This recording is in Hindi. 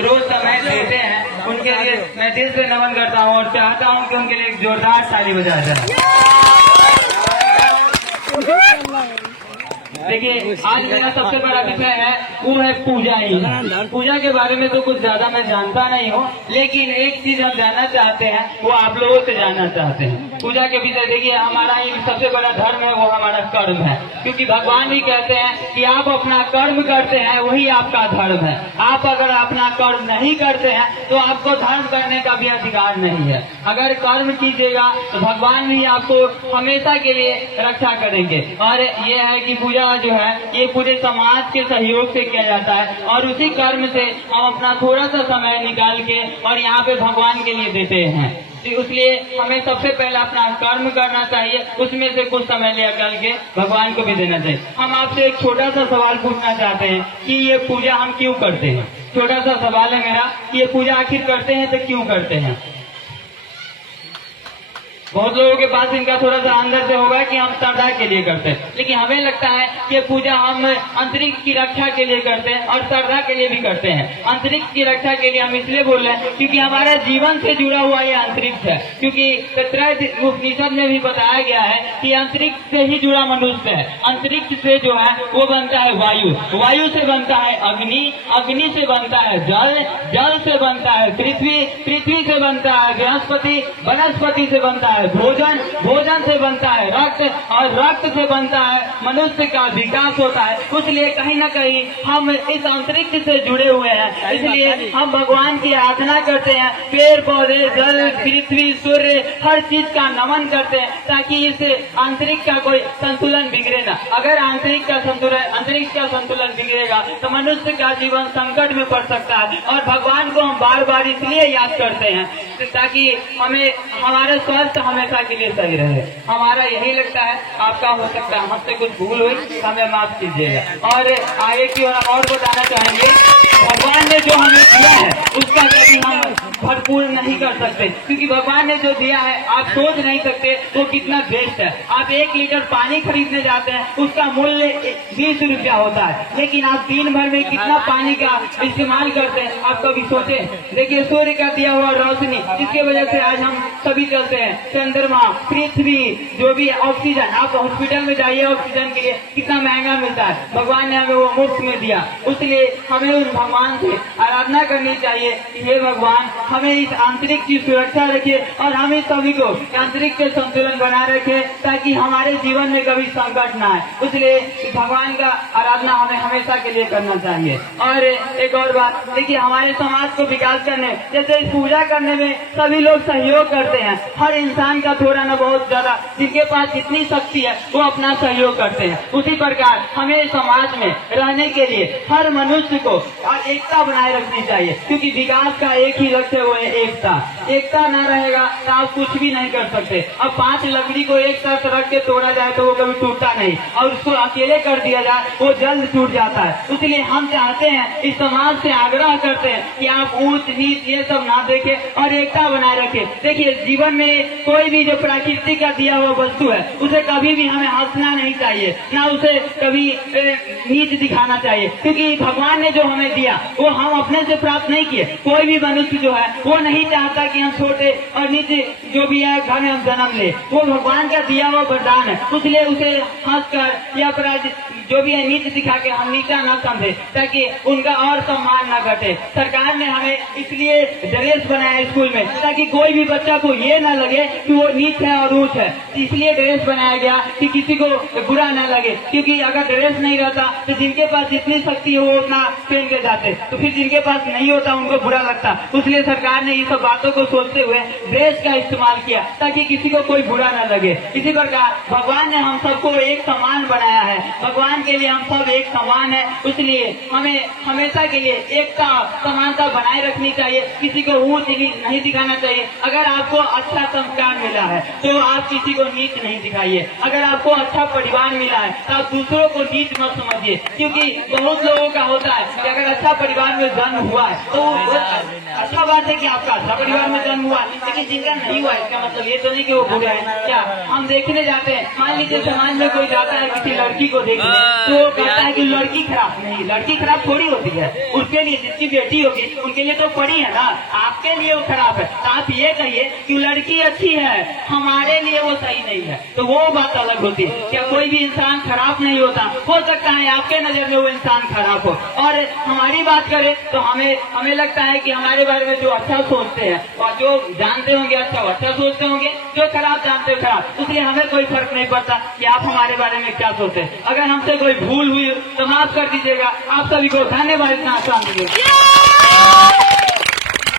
रोज समय देते हैं, उनके लिए मैं दिल से नमन करता हूँ और चाहता हूँ कि उनके लिए एक जोरदार ताली बजाया जाए। देखिए, आज मेरा सबसे बड़ा विषय है वो है पूजा ही। पूजा के बारे में तो कुछ ज्यादा मैं जानता नहीं हूँ, लेकिन एक चीज हम जानना चाहते हैं, वो आप लोगों से जानना चाहते हैं। पूजा के विषय देखिए, हमारा ही सबसे बड़ा धर्म है वो हमारा कर्म है, क्योंकि भगवान भी कहते हैं कि आप अपना कर्म करते हैं वही आपका धर्म है। आप अगर अपना कर्म नहीं करते हैं तो आपको धर्म करने का भी अधिकार नहीं है। अगर कर्म कीजिएगा तो भगवान भी आपको हमेशा के लिए रक्षा करेंगे। और ये है कि पूजा जो है ये पूरे समाज के सहयोग से किया जाता है, और उसी कर्म से हम अपना थोड़ा सा समय निकाल के और यहाँ पे भगवान के लिए देते हैं। इसलिए हमें सबसे पहले अपना कर्म करना चाहिए, उसमें से कुछ समय निकाल के भगवान को भी देना चाहिए। हम आपसे एक छोटा सा सवाल पूछना चाहते हैं कि ये पूजा हम क्यों करते हैं। छोटा सा सवाल है मेरा, ये पूजा आखिर करते हैं तो क्यों करते हैं। बहुत लोगों के पास इनका थोड़ा सा अंदर से होगा कि हम श्रद्धा के लिए करते हैं, लेकिन हमें लगता है कि पूजा हम अंतरिक्ष की रक्षा के लिए करते हैं और श्रद्धा के लिए भी करते हैं। अंतरिक्ष की रक्षा के लिए हम इसलिए बोल रहे हैं क्योंकि हमारा जीवन से जुड़ा हुआ ये अंतरिक्ष है, क्योंकि उपनिषद में भी बताया गया है कि अंतरिक्ष से ही जुड़ा मनुष्य है। अंतरिक्ष से जो है वो बनता है वायु, वायु से बनता है अग्नि, अग्नि से बनता है जल, जल से बनता है पृथ्वी, पृथ्वी से बनता है वनस्पति, वनस्पति से बनता है भोजन, भोजन से बनता है रक्त, और रक्त से बनता है मनुष्य का विकास होता है। इसलिए कहीं न कहीं हम इस अंतरिक्ष से जुड़े हुए हैं, इसलिए हम भगवान की आराधना करते हैं। पेड़ पौधे, जल, पृथ्वी, सूर्य, हर चीज का नमन करते हैं ताकि इस अंतरिक्ष का कोई संतुलन बिगड़े ना। अगर अंतरिक्ष का संतुलन बिगड़ेगा तो मनुष्य का जीवन संकट में पड़ सकता है। और भगवान को हम बार बार इसलिए याद करते हैं ताकि हमें हमारा स्वास्थ्य हमेशा के लिए सही रहे। हमारा यही लगता है, आपका हो सकता है हमसे कुछ भूल हुई, हमें माफ कीजिएगा। और आगे की ओर हम और बताना चाहेंगे, भगवान ने जो हमें दिया है उसका कभी हम भरपूर नहीं कर सकते, क्योंकि भगवान ने जो दिया है आप सोच नहीं सकते वो कितना बेस्ट है। आप 1 लीटर पानी खरीदने जाते हैं, उसका मूल्य 20 रुपया होता है, लेकिन आप दिन भर में कितना पानी का इस्तेमाल करते हैं आप कभी सोचे। देखिए, सूर्य का दिया हुआ रोशनी, जिसकी वजह से आज हम सभी चलते हैं, चंद्रमा, पृथ्वी, जो भी ऑक्सीजन, आप हॉस्पिटल में जाइए ऑक्सीजन के लिए कितना महंगा मिलता है, भगवान ने हमें वो मुफ्त में दिया। इसलिए हमें उस भगवान से आराधना करनी चाहिए कि हे भगवान हमें इस अंतरिक्ष की सुरक्षा रखिए और हम इस सभी को अंतरिक्ष के संतुलन बनाए रखे ताकि हमारे जीवन में कभी संकट ना आए। इसलिए भगवान का आराधना हमें हमेशा के लिए करना चाहिए। और एक और बात, देखिए हमारे समाज को विकास करने, जैसे पूजा करने में सभी लोग सहयोग करते हैं, हर इंसान का थोड़ा न बहुत ज्यादा, जिनके पास जितनी शक्ति है वो अपना सहयोग करते हैं। उसी प्रकार हमें समाज में रहने के लिए हर मनुष्य को एकता बनाए रखनी चाहिए, क्योंकि विकास का एक ही लक्ष्य वो है एकता। एकता न रहेगा तो आप कुछ भी नहीं कर सकते। अब 5 लकड़ी को एक साथ रख के तोड़ा जाए तो वो कभी टूटता नहीं, और उसको अकेले कर दिया जाए वो जल्द टूट जाता है। इसलिए हम चाहते हैं, इस समाज से आग्रह करते हैं कि आप ऊंच नीच ये सब ना देखें और एकता बनाए रखें। देखिए, जीवन में कोई भी जो प्रकृति का दिया हुआ वस्तु है उसे कभी भी हमें हंसना नहीं चाहिए, ना उसे कभी नीच दिखाना चाहिए, क्योंकि भगवान ने जो हमें दिया वो हम अपने से प्राप्त नहीं किए। कोई भी मनुष्य जो है वो नहीं चाहता कि हम छोटे और नीचे जो भी है घर में हम जन्म ले, वो भगवान का दिया हुआ वरदान है। इसलिए उसे हंसकर या जो भी है नीच दिखा के हम नीचा न समझे, ताकि उनका और सम्मान न घटे। सरकार ने हमें इसलिए ड्रेस बनाया स्कूल में, ताकि कोई भी बच्चा को ये न लगे कि वो नीच है और ऊंच है। इसलिए ड्रेस बनाया गया कि किसी को बुरा न लगे, क्योंकि अगर ड्रेस नहीं रहता तो जिनके पास जितनी शक्ति हो वो उतना पहन के जाते, तो फिर जिनके पास नहीं होता उनको बुरा लगता। इसलिए सरकार ने ये सब बातों को सोचते हुए ड्रेस का इस्तेमाल किया ताकि किसी को कोई बुरा न लगे। इसी प्रकार भगवान ने हम सबको एक समान बनाया है, भगवान के लिए हम सब एक समान है। इसलिए हमें हमेशा के लिए एकता समानता बनाए रखनी चाहिए, किसी को ऊंच नहीं दिखाना चाहिए। अगर आपको अच्छा संस्कार मिला है तो आप किसी को नीच नहीं दिखाइए। अगर आपको अच्छा परिवार मिला है तो आप दूसरों को नीच मत समझिए, क्योंकि बहुत लोगों का होता है कि अगर अच्छा परिवार में जन्म हुआ है तो अच्छा बात है कि आपका अच्छा परिवार में जन्म हुआ, लेकिन जिनका नहीं हुआ इसका मतलब ये तो नहीं कि वो बुरे हैं। क्या हम देखने जाते हैं, मान लीजिए समाज में कोई जाता है किसी लड़की को देखने, तो वो कहता है कि लड़की खराब नहीं, लड़की खराब थोड़ी होती है, उसके लिए जिसकी बेटी होगी उनके लिए तो पड़ी है ना, आपके लिए वो खराब है। तो आप ये कहिए कि लड़की अच्छी है, हमारे लिए वो सही नहीं है, तो वो बात अलग होती है। क्या कोई भी इंसान खराब नहीं होता, हो सकता है आपके नजर में वो इंसान खराब हो। और हमारी बात करें तो हमें लगता है कि हमारे बारे में जो अच्छा सोचते हैं और जो जानते होंगे अच्छा वो अच्छा सोचते होंगे, जो खराब जानते हो खराब, इसलिए हमें कोई फर्क नहीं पड़ता कि आप हमारे बारे में क्या सोचते हैं। अगर हमसे कोई भूल हुई तो माफ कर दीजिएगा। आप सभी को धन्यवाद। इतना आसान